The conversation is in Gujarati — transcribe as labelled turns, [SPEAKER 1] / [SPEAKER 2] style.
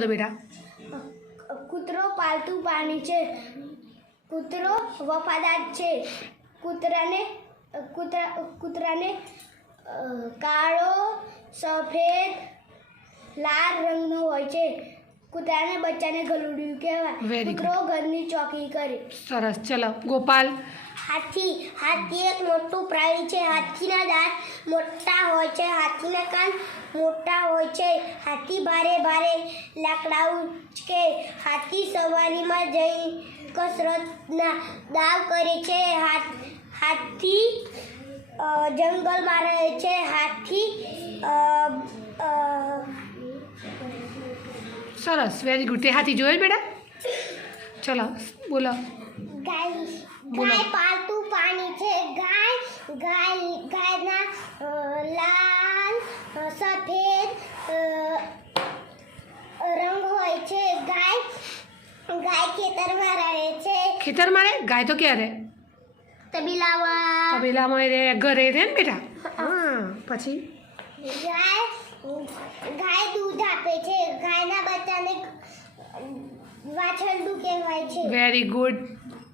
[SPEAKER 1] તો બેટા.
[SPEAKER 2] કૂતરો પાલતુ પ્રાણી છે. કૂતરો વફાદાર છે. કૂતરાને, કૂતરા, કૂતરાને કાળો, સફેદ, લાલ રંગનો હોય છે. કૂતરાને બચ્ચાને ગલુડ્યું કહેવાય. કૂતરો ઘરની ચોકી કરે.
[SPEAKER 1] સરસ. ચલો ગોપાલ.
[SPEAKER 2] હાથી હાથી એક મોટું પ્રાણી છે. હાથીના દાંત મોટા હોય છે. હાથીના કાન મોટા હોય છે. હાથી ભારે ભારે લાકડા ઉચકે. હાથી સવારીમાં જઈ કસરતના દાવ કરે છે. હાથ- હાથી જંગલમાં રહે છે.
[SPEAKER 1] સરસ વેરી ગુડ તે હાથી જોયો બેટા? ચલો બોલો.
[SPEAKER 2] ગાય. ગાય પાલતુ પ્રાણી છે. ગાય ગાય ગાયના લાલ સફેદ રંગ હોય છે. ગાય ગાય ખેતરમાં રહે છે.
[SPEAKER 1] ખેતરમાં રે ગાય તો ક્યારે
[SPEAKER 2] તબીલામાં.
[SPEAKER 1] તબેલામાં રે ઘરે રે ને બેટા? હા પછી?
[SPEAKER 2] ગાય ગાય દૂધ આપે છે. ગાયના બચ્ચાને વાછરડું કહેવાય છે.
[SPEAKER 1] Very good